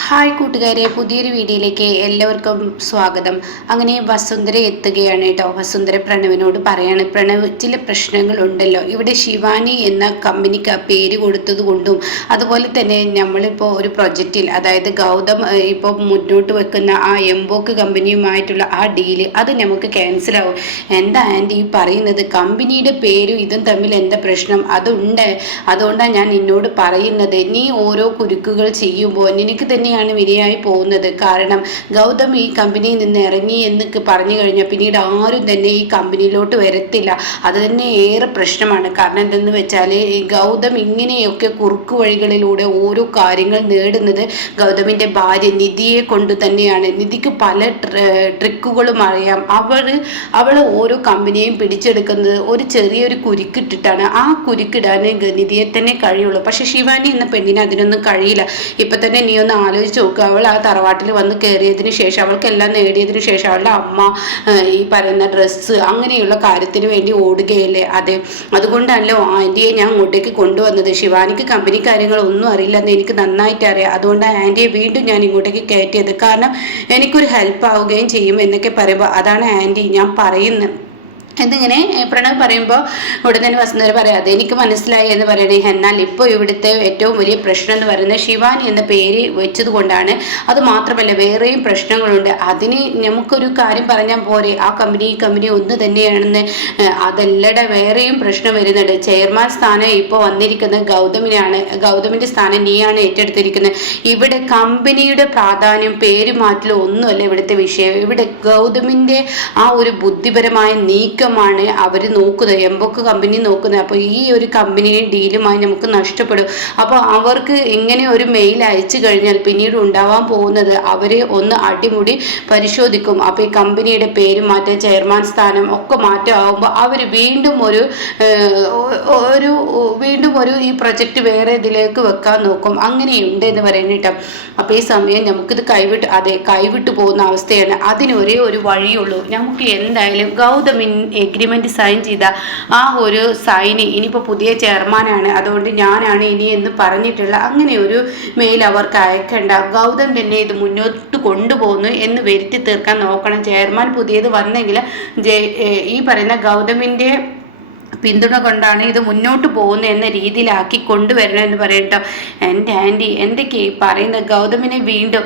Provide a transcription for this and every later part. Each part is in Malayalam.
ഹായ് കൂട്ടുകാരെ, പുതിയൊരു വീഡിയോയിലേക്ക് എല്ലാവർക്കും സ്വാഗതം. അങ്ങനെ വസുന്ധര എത്തുകയാണ് കേട്ടോ. വസുന്ധര പ്രണവിനോട് പറയാണ്, പ്രണവ് ചില പ്രശ്നങ്ങളുണ്ടല്ലോ, ഇവിടെ ശിവാനി എന്ന കമ്പനിക്ക് ആ പേര് കൊടുത്തത് കൊണ്ടും അതുപോലെ തന്നെ നമ്മളിപ്പോൾ ഒരു പ്രൊജക്റ്റിൽ, അതായത് ഗൗതം ഇപ്പോൾ മുന്നോട്ട് വെക്കുന്ന ആ എംബോക്ക് കമ്പനിയുമായിട്ടുള്ള ആ ഡീല് അത് നമുക്ക് ക്യാൻസലാവും. എന്താ ആൻറ്റി ഈ പറയുന്നത്? കമ്പനിയുടെ പേരും ഇതും തമ്മിൽ എന്താ പ്രശ്നം? അതുണ്ട്, അതുകൊണ്ടാണ് ഞാൻ നിന്നോട് പറയുന്നത്. നീ ഓരോ കുരുക്കുകൾ ചെയ്യുമ്പോൾ നിനക്ക് തന്നെയാണ് വിനയായി പോകുന്നത്. കാരണം ഗൗതം ഈ കമ്പനിയിൽ നിന്ന് ഇറങ്ങി എന്നൊക്കെ പറഞ്ഞു കഴിഞ്ഞാൽ പിന്നീട് ആരും തന്നെ ഈ കമ്പനിയിലോട്ട് വരത്തില്ല. അത് തന്നെ ഏറെ പ്രശ്നമാണ്. കാരണം എന്തെന്ന് വെച്ചാൽ ഈ ഗൗതം ഇങ്ങനെയൊക്കെ കുറുക്കു വഴികളിലൂടെ ഓരോ കാര്യങ്ങൾ നേടുന്നത് ഗൗതമിൻ്റെ ഭാര്യ നിധിയെ കൊണ്ട് തന്നെയാണ്. നിധിക്ക് പല ട്രിക്കുകളും അറിയാം. അവൾ ഓരോ കമ്പനിയെയും പിടിച്ചെടുക്കുന്നത് ഒരു ചെറിയൊരു കുരുക്കിട്ടിട്ടാണ്. ആ കുരുക്കിടാൻ നിധിയെ തന്നെ കഴിയുള്ളൂ. പക്ഷെ ശിവാനി എന്ന പെണ്ണിന് അതിനൊന്നും കഴിയില്ല. ഇപ്പൊ തന്നെ നീ ഒന്ന് ആലോചിച്ച് നോക്കുക. അവൾ ആ തറവാട്ടിൽ വന്ന് കയറിയതിന് ശേഷം, അവൾക്കെല്ലാം നേടിയതിനു ശേഷം അവളുടെ അമ്മ ഈ പറയുന്ന ഡ്രസ്സ് അങ്ങനെയുള്ള കാര്യത്തിന് വേണ്ടി ഓടുകയല്ലേ. അതെ, അതുകൊണ്ടല്ലോ ആൻറ്റിയെ ഞാൻ അങ്ങോട്ടേക്ക് കൊണ്ടുവന്നത്. ശിവാനിക്ക് കമ്പനി കാര്യങ്ങളൊന്നും അറിയില്ലെന്ന് എനിക്ക് നന്നായിട്ട് അറിയാം. അതുകൊണ്ടാണ് ആൻറ്റിയെ വീണ്ടും ഞാൻ ഇങ്ങോട്ടേക്ക് കയറ്റിയത്. കാരണം എനിക്കൊരു ഹെൽപ്പ് ആവുകയും ചെയ്യും എന്നൊക്കെ പറയുമ്പോൾ അതാണ് ആൻറ്റി ഞാൻ പറയുന്നത് എന്നിങ്ങനെ പ്രണവ് പറയുമ്പോൾ ഉടൻ തന്നെ വസുന്ധര പറയാം, അതെനിക്ക് മനസ്സിലായി എന്ന് പറയണേ. എന്നാൽ ഇപ്പോൾ ഇവിടുത്തെ ഏറ്റവും വലിയ പ്രശ്നം എന്ന് പറയുന്നത് ശിവാനി എന്ന പേര് വെച്ചത് കൊണ്ടാണ്. അത് മാത്രമല്ല വേറെയും പ്രശ്നങ്ങളുണ്ട്. അതിന് നമുക്കൊരു കാര്യം പറഞ്ഞാൽ പോരെ, ആ കമ്പനി ഈ കമ്പനി ഒന്ന് തന്നെയാണെന്ന്. അതല്ലടെ വേറെയും പ്രശ്നം വരുന്നുണ്ട്. ചെയർമാൻ സ്ഥാനം ഇപ്പോൾ വന്നിരിക്കുന്നത് ഗൗതമിനാണ്. ഗൗതമിൻ്റെ സ്ഥാനം നീയാണ് ഏറ്റെടുത്തിരിക്കുന്നത്. ഇവിടെ കമ്പനിയുടെ പ്രാധാന്യം പേര് മാറ്റലോ ഒന്നുമല്ല ഇവിടുത്തെ വിഷയം. ഇവിടെ ഗൗതമിൻ്റെ ആ ഒരു ബുദ്ധിപരമായ നീക്കം ാണ് അവർ നോക്കുന്നത്, എംബോക്ക് കമ്പനി നോക്കുന്നത്. അപ്പോൾ ഈ ഒരു കമ്പനിയെ ഡീലുമായി നമുക്ക് നഷ്ടപ്പെടും. അപ്പോൾ അവർക്ക് ഇങ്ങനെ ഒരു മെയിൽ അയച്ചു കഴിഞ്ഞാൽ പിന്നീട് ഉണ്ടാവാൻ പോകുന്നത് അവരെ ഒന്ന് അടിമുടി പരിശോധിക്കും. അപ്പോൾ ഈ കമ്പനിയുടെ പേര് മാറ്റം, ചെയർമാൻ സ്ഥാനം ഒക്കെ മാറ്റമാകുമ്പോൾ അവർ വീണ്ടും ഒരു ഈ പ്രൊജക്റ്റ് വേറെ ഇതിലേക്ക് വെക്കാൻ നോക്കും. അങ്ങനെയുണ്ട് എന്ന് പറയുന്നിട്ട്. അപ്പോൾ ഈ സമയം നമുക്കിത് കൈവിട്ടു പോകുന്ന അവസ്ഥയാണ്. അതിനൊരേ ഒരു വഴിയുള്ളൂ. നമുക്ക് എന്തായാലും ഗൗതമിൻ എഗ്രിമെന്റ് സൈൻ ചെയ്ത ആ ഒരു സൈന് ഇനിയിപ്പോൾ പുതിയ ചെയർമാനാണ്, അതുകൊണ്ട് ഞാനാണ് ഇനി എന്ന് പറഞ്ഞിട്ടുള്ള അങ്ങനെ ഒരു മെയിൽ അവർക്ക് അയക്കണ്ട. ഗൗതം തന്നെ ഇത് മുന്നോട്ട് കൊണ്ടുപോകുന്നു എന്ന് വരുത്തി തീർക്കാൻ നോക്കണം. ചെയർമാൻ പുതിയത് വന്നെങ്കിൽ ഈ പറയുന്ന ഗൗതമിൻ്റെ പിന്തുണ കൊണ്ടാണ് ഇത് മുന്നോട്ട് പോകുന്നത് എന്ന രീതിയിലാക്കി കൊണ്ടുവരണമെന്ന് പറയട്ടോ. എൻ്റെ ആൻറ്റി എന്തൊക്കെയായി പറയുന്നത്? ഗൗതമിനെ വീണ്ടും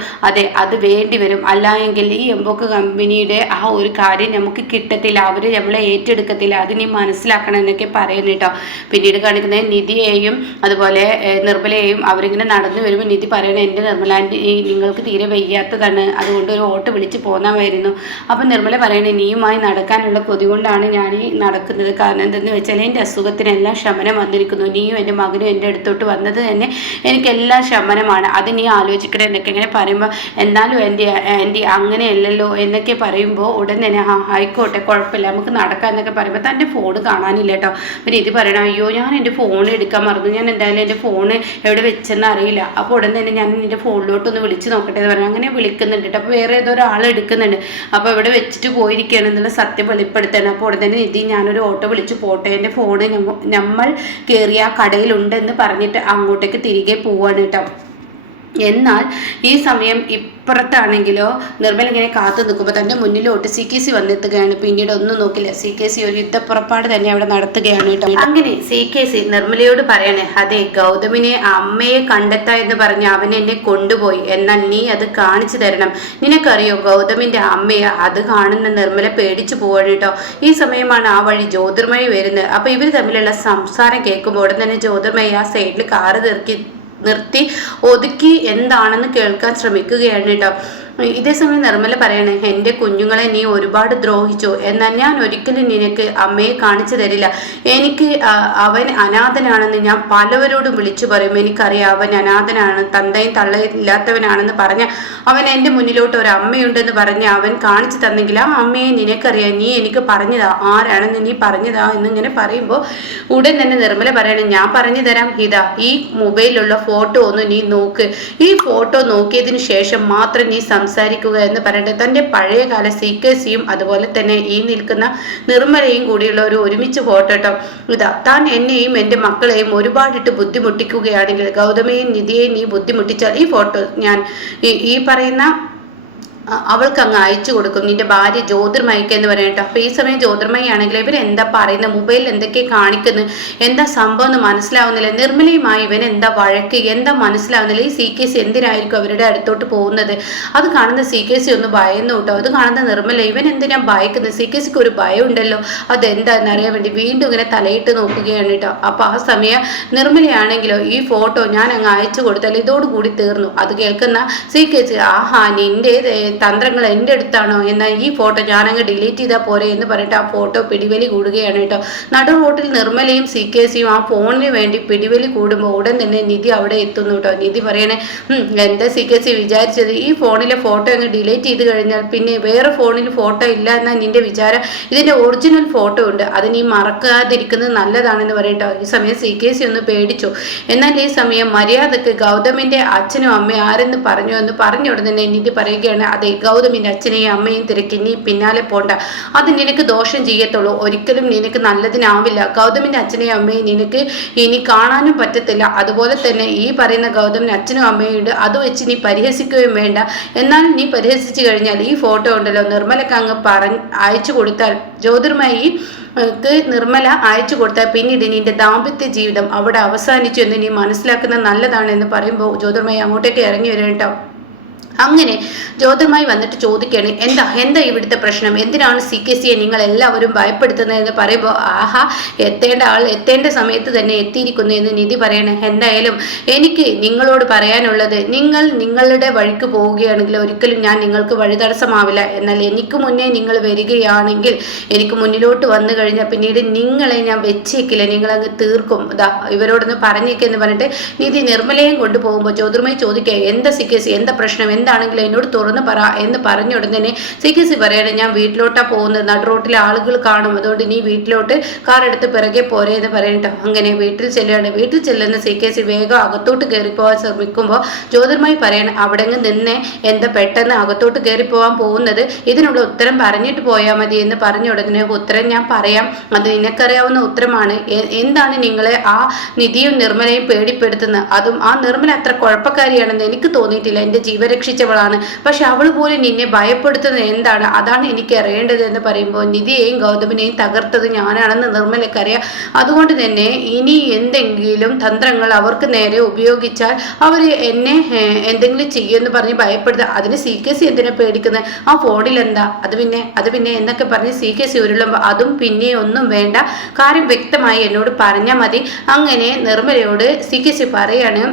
അത് വേണ്ടി വരും. അല്ലായെങ്കിൽ ഈ എംബോക്ക് കമ്പനിയുടെ ആ ഒരു കാര്യം നമുക്ക് കിട്ടത്തില്ല, അവർ നമ്മളെ ഏറ്റെടുക്കത്തില്ല. അത് നീ മനസ്സിലാക്കണം എന്നൊക്കെ പറയുന്നു കേട്ടോ. പിന്നീട് കാണിക്കുന്നത് നിധിയെയും അതുപോലെ നിർമ്മലയെയും. അവരിങ്ങനെ നടന്നു വരുമ്പോൾ നിധി പറയണേ, എൻ്റെ നിർമ്മല ആൻറ്റി നിങ്ങൾക്ക് തീരെ വയ്യാത്തതാണ്, അതുകൊണ്ട് ഒരു ഓട്ടോ വിളിച്ച് പോന്നാമായിരുന്നു. അപ്പം നിർമ്മല പറയണേ, നീയുമായി നടക്കാനുള്ള കൊതി കൊണ്ടാണ് ഞാൻ ഈ നടക്കുന്നത്. കാരണം എന്തെന്ന് വെച്ചാൽ എൻ്റെ അസുഖത്തിനെല്ലാം ശമനം വന്നിരിക്കുന്നു. നീയും എൻ്റെ മകനും എൻ്റെ അടുത്തോട്ട് വന്നത് തന്നെ എനിക്കെല്ലാം ശമനമാണ്. അത് നീ ആലോചിക്കണം എന്നൊക്കെ ഇങ്ങനെ പറയുമ്പോൾ, എന്നാലും ആൻറ്റി അങ്ങനെയല്ലല്ലോ എന്നൊക്കെ പറയുമ്പോൾ ഉടൻ തന്നെ ആയിക്കോട്ടെ കുഴപ്പമില്ല നമുക്ക് നടക്കാം എന്നൊക്കെ പറയുമ്പോൾ തൻ്റെ ഫോൺ കാണാനില്ല കേട്ടോ. പിന്നെ ഇത് പറയണം, അയ്യോ ഞാൻ എൻ്റെ ഫോൺ എടുക്കാൻ മറന്നു, ഞാൻ എന്തായാലും എൻ്റെ ഫോൺ എവിടെ വെച്ചെന്ന് അറിയില്ല. അപ്പോൾ ഉടൻ തന്നെ ഞാൻ എൻ്റെ ഫോണിലോട്ടൊന്ന് വിളിച്ച് നോക്കട്ടെ എന്ന് പറഞ്ഞു. അങ്ങനെ വിളിക്കുന്നുണ്ട് കേട്ടോ. അപ്പോൾ വേറെ ഏതോ ഒരാൾ എടുക്കുന്നുണ്ട്. അപ്പോൾ ഇവിടെ വെച്ചിട്ട് പോയിരിക്കുകയാണ് എന്നുള്ള സത്യം വെളിപ്പെടുത്തണം. അപ്പോൾ ഉടൻ തന്നെ നിധി ഞാനൊരു ഓട്ടോ വിളിച്ച് പോട്ടെ, എൻ്റെ ഫോണ് നമ്മൾ കയറിയ കടയിലുണ്ടെന്ന് പറഞ്ഞിട്ട് അങ്ങോട്ടേക്ക് തിരികെ പോവാണ് കേട്ടോ. എന്നാൽ ഈ സമയം ഇപ്പുറത്താണെങ്കിലോ നിർമ്മല ഇങ്ങനെ കാത്തു നിൽക്കുമ്പോൾ തൻ്റെ മുന്നിലോട്ട് CKC വന്നെത്തുകയാണ്. പിന്നീട് ഒന്നും നോക്കില്ല, CKC ഒരു യുദ്ധപ്പുറപ്പാട് തന്നെ അവിടെ നടത്തുകയാണ് കേട്ടോ. അങ്ങനെ CKC നിർമ്മലയോട് പറയണേ, അതെ ഗൗതമിനെ അമ്മയെ കണ്ടെത്താ എന്ന് പറഞ്ഞ് അവൻ എന്നെ കൊണ്ടുപോയി, എന്നാൽ നീ അത് കാണിച്ചു തരണം. നിനക്കറിയോ ഗൗതമിൻ്റെ അമ്മയെ? അത് കാണുന്ന നിർമ്മല പേടിച്ചു പോവാണ് കേട്ടോ. ഈ സമയമാണ് ആ വഴി ജ്യോതിർമയി വരുന്നത്. അപ്പോൾ ഇവർ തമ്മിലുള്ള സംസാരം കേൾക്കുമ്പോൾ ഉടൻ തന്നെ ജ്യോതിർമയി ആ സൈഡിൽ കാറ് നിർത്തി ഒതുക്കി എന്താണെന്ന് കേൾക്കാൻ ശ്രമിക്കുകയാണ് കേട്ടോ. ഇതേസമയം നിർമ്മല പറയണേ, എൻ്റെ കുഞ്ഞുങ്ങളെ നീ ഒരുപാട് ദ്രോഹിച്ചു, എന്നാൽ ഞാൻ ഒരിക്കലും നിനക്ക് അമ്മയെ കാണിച്ചു തരില്ല. എനിക്ക് അവൻ അനാഥനാണെന്ന് ഞാൻ പലവരോടും വിളിച്ചു പറയും. എനിക്കറിയാം അവൻ അനാഥനാണ്, തന്തയും തള്ളയും ഇല്ലാത്തവനാണെന്ന് പറഞ്ഞ അവൻ എൻ്റെ മുന്നിലോട്ട് ഒരു അമ്മയുണ്ടെന്ന് പറഞ്ഞ് അവൻ കാണിച്ചു തന്നെങ്കിൽ ആ അമ്മയെ നിനക്കറിയാം, നീ എനിക്ക് പറഞ്ഞതാ, ആരാണെന്ന് നീ പറഞ്ഞതാ എന്നിങ്ങനെ പറയുമ്പോൾ ഉടൻ തന്നെ നിർമ്മല പറയണേ, ഞാൻ പറഞ്ഞു തരാം. ഇതാ ഈ മൊബൈലിലുള്ള ഫോട്ടോ ഒന്ന് നീ നോക്ക്. ഈ ഫോട്ടോ നോക്കിയതിന് ശേഷം മാത്രം നീ സംസാരിക്കുക എന്ന് പറഞ്ഞിട്ട് തൻ്റെ പഴയകാല CKCയും അതുപോലെ തന്നെ ഈ നിൽക്കുന്ന നിർമ്മലയും കൂടിയുള്ള ഒരു ഒരുമിച്ച് ഫോട്ടോ കേട്ടോ. ഇതാ താൻ എന്നെയും എൻ്റെ മക്കളെയും ഒരുപാടിട്ട് ബുദ്ധിമുട്ടിക്കുകയാണെങ്കിൽ ഗൗതമിയെയും നിധിയെയും നീ ബുദ്ധിമുട്ടിച്ചാൽ ഈ ഫോട്ടോ ഞാൻ ഈ പറയുന്ന അവൾക്ക് അങ്ങ് അയച്ചു കൊടുക്കും, നിന്റെ ഭാര്യ ജ്യോതിർമയ്ക്ക് എന്ന് പറയട്ടോ. അപ്പൊ ഈ സമയം ജ്യോതിർമയി ആണെങ്കിൽ ഇവരെന്താ പറയുന്നത്, മൊബൈലിൽ എന്തൊക്കെ കാണിക്കുന്നു, എന്താ സംഭവം എന്ന് മനസ്സിലാവുന്നില്ല. നിർമ്മലയുമായി ഇവൻ എന്താ വഴക്ക്, എന്താ മനസ്സിലാവുന്നില്ല. ഈ CKC എന്തിനായിരിക്കും അവരുടെ അടുത്തോട്ട് പോകുന്നത്? അത് കാണുന്ന CKC ഒന്ന് ഭയന്നു കേട്ടോ. അത് കാണുന്ന നിർമ്മല ഇവൻ എന്തിനാ ഭയക്കുന്നത്, CKCക്ക് ഒരു ഭയം ഉണ്ടല്ലോ, അതെന്താന്ന് അറിയാൻ വേണ്ടി വീണ്ടും ഇങ്ങനെ തലയിട്ട് നോക്കുകയാണ് കേട്ടോ. അപ്പൊ ആ സമയം നിർമ്മലയാണെങ്കിലോ ഈ ഫോട്ടോ ഞാൻ അങ്ങ് അയച്ചു കൊടുത്താൽ ഇതോടുകൂടി തീർന്നു. അത് കേൾക്കുന്ന CKC ആഹാ നിന്റെ തന്ത്രങ്ങൾ എൻ്റെ അടുത്താണോ, എന്നാൽ ഈ ഫോട്ടോ ഞാനങ്ങ് ഡിലീറ്റ് ചെയ്താൽ പോരെ എന്ന് പറഞ്ഞിട്ട് ആ ഫോട്ടോ പിടിവലി കൂടുകയാണ് കേട്ടോ. നടു റോട്ടിൽ നിർമ്മലയും CKCയും ആ ഫോണിന് വേണ്ടി പിടിവലി കൂടുമ്പോൾ ഉടൻ തന്നെ നിധി അവിടെ എത്തുന്നു കേട്ടോ. നിധി പറയണേ എന്താ CKC വിചാരിച്ചത്, ഈ ഫോണിലെ ഫോട്ടോ അങ്ങ് ഡിലീറ്റ് ചെയ്ത് കഴിഞ്ഞാൽ പിന്നെ വേറെ ഫോണിൽ ഫോട്ടോ ഇല്ല എന്നാൽ നിന്റെ വിചാരം, ഇതിൻ്റെ ഒറിജിനൽ ഫോട്ടോ ഉണ്ട്, അത് നീ മറക്കാതിരിക്കുന്നത് നല്ലതാണെന്ന് പറയട്ടോ. ഈ സമയം CKC ഒന്ന് പേടിച്ചു. എന്നാൽ ഈ സമയം മര്യാദക്ക് ഗൗതമിൻ്റെ അച്ഛനും അമ്മയും ആരെന്ന് പറഞ്ഞു എന്ന് പറഞ്ഞ ഉടനെ തന്നെ നിധി പറയുകയാണ്, അതെ ഗൗതമിൻ്റെ അച്ഛനെയും അമ്മയും തിരക്കി നീ പിന്നാലെ പോണ്ട, അത് നിനക്ക് ദോഷം ചെയ്യത്തുള്ളൂ, ഒരിക്കലും നിനക്ക് നല്ലതിനാവില്ല. ഗൗതമിൻ്റെ അച്ഛനെയും അമ്മയും നിനക്ക് ഇനി കാണാനും പറ്റത്തില്ല. അതുപോലെ തന്നെ ഈ പറയുന്ന ഗൗതമിൻ്റെ അച്ഛനും അമ്മയും ഉണ്ട്, അത് വെച്ച് നീ പരിഹസിക്കുകയും വേണ്ട. എന്നാൽ നീ പരിഹസിച്ചു കഴിഞ്ഞാൽ ഈ ഫോട്ടോ ഉണ്ടല്ലോ നിർമ്മലക്ക് അങ്ങ് അയച്ചു കൊടുത്താൽ, ജ്യോതിർമയി നിർമ്മല അയച്ചു കൊടുത്താൽ പിന്നീട് നിന്റെ ദാമ്പത്യ ജീവിതം അവിടെ അവസാനിച്ചു എന്ന് നീ മനസ്സിലാക്കുന്നത് നല്ലതാണ് എന്ന് പറയുമ്പോൾ ജ്യോതിർമയി അങ്ങോട്ടേക്ക് ഇറങ്ങി വരും കേട്ടോ. അങ്ങനെ ജ്യോതിർമയി വന്നിട്ട് ചോദിക്കുകയാണ്, എന്താ ഇവിടുത്തെ പ്രശ്നം, എന്തിനാണ് CKCയെ നിങ്ങൾ എല്ലാവരും ഭയപ്പെടുത്തുന്നതെന്ന് പറയുമ്പോൾ ആഹാ എത്തേണ്ട ആൾ എത്തേണ്ട സമയത്ത് തന്നെ എത്തിയിരിക്കുന്നു എന്ന് നിധി പറയണേ. എന്തായാലും എനിക്ക് നിങ്ങളോട് പറയാനുള്ളത്, നിങ്ങൾ നിങ്ങളുടെ വഴിക്ക് പോവുകയാണെങ്കിൽ ഒരിക്കലും ഞാൻ നിങ്ങൾക്ക് വഴി തടസ്സമാവില്ല. എന്നാൽ എനിക്ക് മുന്നേ നിങ്ങൾ വരികയാണെങ്കിൽ, എനിക്ക് മുന്നിലോട്ട് വന്നു കഴിഞ്ഞാൽ പിന്നീട് നിങ്ങളെ ഞാൻ വെച്ചേക്കില്ല, നിങ്ങളങ്ങ് തീർക്കും. ഇതാ ഇവരോടൊന്ന് പറഞ്ഞേക്കെന്ന് പറഞ്ഞിട്ട് നിധി നിർമ്മലയും കൊണ്ടുപോകുമ്പോൾ ജ്യോതിർമയി ചോദിക്കുക, എന്താ CKC എന്താ പ്രശ്നം, എന്താണെങ്കിലും എന്നോട് തുറന്ന് പറ എന്ന് പറഞ്ഞ ഉടനെ CKC പറയണേ, ഞാൻ വീട്ടിലോട്ടാ പോകുന്നത്, നടു റോട്ടിലെ ആളുകൾ കാണും, അതുകൊണ്ട് നീ വീട്ടിലോട്ട് കാർ എടുത്ത് പിറകെ പോരെ എന്ന് പറയട്ടോ. അങ്ങനെ വീട്ടിൽ ചെല്ലുകയാണ്. വീട്ടിൽ ചെല്ലുന്ന CKC വേഗം അകത്തോട്ട് കയറിപ്പോവാൻ ശ്രമിക്കുമ്പോൾ ജ്യോതിർമയി പറയണേ, അവിടെ നിന്ന് എന്താ പെട്ടെന്ന് അകത്തോട്ട് കയറിപ്പോവാൻ പോകുന്നത്, ഇതിനുള്ള ഉത്തരം പറഞ്ഞിട്ട് പോയാൽ മതി എന്ന് പറഞ്ഞ ഉടനെ ഉത്തരം ഞാൻ പറയാം, അത് നിനക്കറിയാവുന്ന ഉത്തരമാണ്. എന്താണ് നിങ്ങളെ ആ നിധിയും നിർമ്മലയും പേടിപ്പെടുത്തുന്നത്, അതും ആ നിർമ്മല അത്ര കുഴപ്പക്കാരിയാണെന്ന് എനിക്ക് തോന്നിയിട്ടില്ല, എൻ്റെ ജീവരക്ഷ ാണ് പക്ഷെ അവൾ പോലും നിന്നെ ഭയപ്പെടുത്തുന്നത് എന്താണ്, അതാണ് എനിക്ക് അറിയേണ്ടത് എന്ന് പറയുമ്പോൾ നിധിയെയും ഗൗതമിനെയും തകർത്തത് ഞാനാണെന്ന് നിർമ്മലക്കറിയാം. അതുകൊണ്ട് തന്നെ ഇനി എന്തെങ്കിലും തന്ത്രങ്ങൾ അവർക്ക് നേരെ ഉപയോഗിച്ചാൽ അവർ എന്നെ എന്തെങ്കിലും ചെയ്യുമെന്ന് പറഞ്ഞ് ഭയപ്പെടുത്തുക. അതിന് CKC എന്തിനാ പേടിക്കുന്നത്, ആ ഫോണിൽ എന്താ, അത് പിന്നെ എന്നൊക്കെ പറഞ്ഞ് CKC ഉരുളുമ്പോൾ അതും പിന്നെ ഒന്നും വേണ്ട, കാര്യം വ്യക്തമായി എന്നോട് പറഞ്ഞാൽ മതി. അങ്ങനെ നിർമ്മലയോട് CKC പറയാണ്,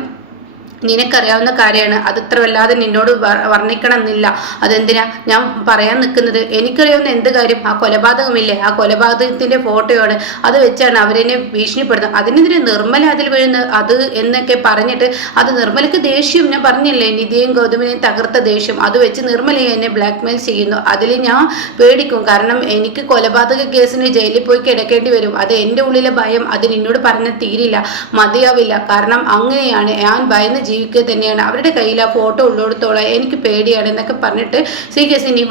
നിനക്കറിയാവുന്ന കാര്യമാണ്, അത് ഇത്ര വല്ലാതെ നിന്നോട് വർണ്ണിക്കണം എന്നില്ല, അതെന്തിനാ ഞാൻ പറയാൻ നിൽക്കുന്നത്, എനിക്കറിയാവുന്ന എന്ത് കാര്യം, ആ കൊലപാതകമില്ലേ, ആ കൊലപാതകത്തിന്റെ ഫോട്ടോയാണ്, അത് വെച്ചാണ് അവരെന്നെ ഭീഷണിപ്പെടുന്നത്, അതിനെതിരെ നിർമ്മല അതിൽ വീഴുന്നത് അത് എന്നൊക്കെ പറഞ്ഞിട്ട്, അത് നിർമ്മലക്ക് ദേഷ്യം, ഞാൻ പറഞ്ഞില്ലേ നിധിയെയും ഗൗതമിനെയും തകർത്ത ദേഷ്യം, അത് വെച്ച് നിർമ്മലയെ എന്നെ ബ്ലാക്ക്മെയിൽ ചെയ്യുന്നു, അതിൽ ഞാൻ പേടിക്കും, കാരണം എനിക്ക് കൊലപാതക കേസിന് ജയിലിൽ പോയി കിടക്കേണ്ടി വരും, അത് എൻ്റെ ഉള്ളിലെ ഭയം, അത് നിന്നോട് പറഞ്ഞാൽ തീരില്ല, മതിയാവില്ല, കാരണം അങ്ങനെയാണ് ഞാൻ ഭയന്ന് ജീവിക്കുക തന്നെയാണ്, അവരുടെ കയ്യിൽ ആ ഫോട്ടോ ഉള്ളിടത്തോളം എനിക്ക് പേടിയാണ് എന്നൊക്കെ പറഞ്ഞിട്ട് CKC നീ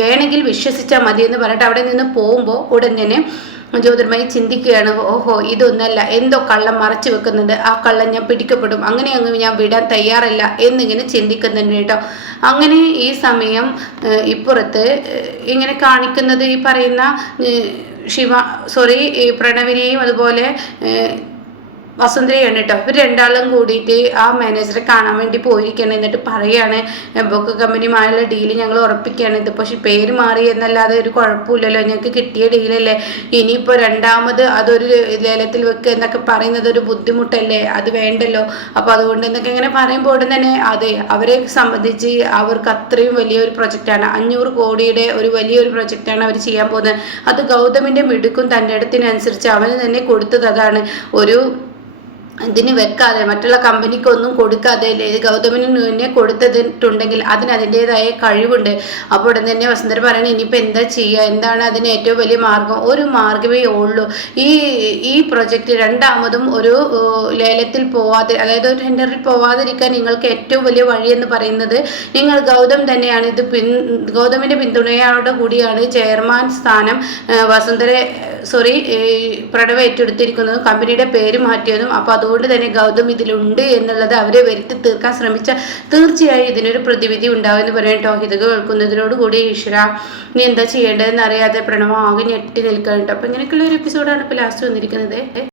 വേണമെങ്കിൽ വിശ്വസിച്ചാൽ മതി എന്ന് പറഞ്ഞിട്ട് അവിടെ നിന്ന് പോകുമ്പോൾ ഉടൻ തന്നെ ജ്യോതിർമയി ചിന്തിക്കുകയാണ്, ഓഹോ ഇതൊന്നല്ല, എന്തോ കള്ളം മറച്ചു വെക്കുന്നുണ്ട്, ആ കള്ളം ഞാൻ പിടിക്കപ്പെടും, അങ്ങനെ അങ്ങ് ഞാൻ വിടാൻ തയ്യാറല്ല എന്നിങ്ങനെ ചിന്തിക്കുന്നുണ്ട് കേട്ടോ. അങ്ങനെ ഈ സമയം ഇപ്പുറത്ത് ഇങ്ങനെ കാണിക്കുന്നത് ഈ പറയുന്ന പ്രണവിനെയും അതുപോലെ വസുന്ധരയാണ് കേട്ടോ. ഇവർ രണ്ടാളും കൂടിയിട്ട് ആ മാനേജറെ കാണാൻ വേണ്ടി പോയിരിക്കുകയാണ്. എന്നിട്ട് പറയാണ്, ബുക്ക് കമ്പനിയുമായുള്ള ഡീല് ഞങ്ങൾ ഉറപ്പിക്കുകയാണ്, ഇത് പക്ഷെ പേര് മാറി എന്നല്ലാതെ ഒരു കുഴപ്പമില്ലല്ലോ, ഞങ്ങൾക്ക് കിട്ടിയ ഡീലല്ലേ, ഇനിയിപ്പോൾ രണ്ടാമത് അതൊരു ലേലത്തിൽ വെക്കുക എന്നൊക്കെ പറയുന്നത് ഒരു ബുദ്ധിമുട്ടല്ലേ, അത് വേണ്ടല്ലോ, അപ്പോൾ അതുകൊണ്ട് എന്നൊക്കെ ഇങ്ങനെ പറയുമ്പോൾ ഉടൻ തന്നെ അതെ അവരെ സംബന്ധിച്ച് അവർക്ക് അത്രയും വലിയൊരു പ്രൊജക്റ്റാണ്, 500 കോടിയുടെ ഒരു വലിയൊരു പ്രൊജക്റ്റാണ് അവർ ചെയ്യാൻ പോകുന്നത്. അത് ഗൗതമിൻ്റെ മിടുക്കും തൻ്റെ ഇടത്തിനനുസരിച്ച് അവന് തന്നെ കൊടുത്തത്, അതാണ് ഒരു ഇതിന് വെക്കാതെ മറ്റുള്ള കമ്പനിക്കൊന്നും കൊടുക്കാതെ ഗൗതമിന് തന്നെ കൊടുത്തിട്ടുണ്ടെങ്കിൽ അതിന് അതിൻ്റെതായ കഴിവുണ്ട്. അപ്പോൾ ഉടൻ തന്നെ വസുന്ധര പറയണേ ഇനിയിപ്പോൾ എന്താ ചെയ്യുക, എന്താണ് അതിന് ഏറ്റവും വലിയ മാർഗം? ഒരു മാർഗമേ ഉള്ളൂ, ഈ പ്രൊജക്റ്റ് രണ്ടാമതും ഒരു ലേലത്തിൽ പോവാതെ, അതായത് ഒരു ടെൻഡറിൽ പോവാതിരിക്കാൻ നിങ്ങൾക്ക് ഏറ്റവും വലിയ വഴി എന്ന് പറയുന്നത് നിങ്ങൾ ഗൗതം തന്നെയാണ്. ഗൗതമിൻ്റെ പിന്തുണയോടെ കൂടിയാണ് ചെയർമാൻ സ്ഥാനം പ്രണവ് ഏറ്റെടുത്തിരിക്കുന്നതും കമ്പനിയുടെ പേര് മാറ്റിയതും. അപ്പോൾ അതുകൊണ്ട് തന്നെ ഗൗതം ഇതിലുണ്ട് എന്നുള്ളത് അവരെ വരുത്തി തീർക്കാൻ ശ്രമിച്ച തീർച്ചയായും ഇതിനൊരു പ്രതിവിധി ഉണ്ടാവുമെന്ന് പറയാം കേട്ടോ. ഇത് കേൾക്കുന്നതിനോടുകൂടി ഈശ്വര നീ എന്താ ചെയ്യേണ്ടതെന്ന് അറിയാതെ പ്രണവ് ആകെ ഞെട്ടി നിൽക്കാൻ കേട്ടോ. അപ്പോൾ ഇങ്ങനെയൊക്കെയുള്ള ഒരു എപ്പിസോഡാണ് ഇപ്പോൾ ലാസ്റ്റ് വന്നിരിക്കുന്നത്.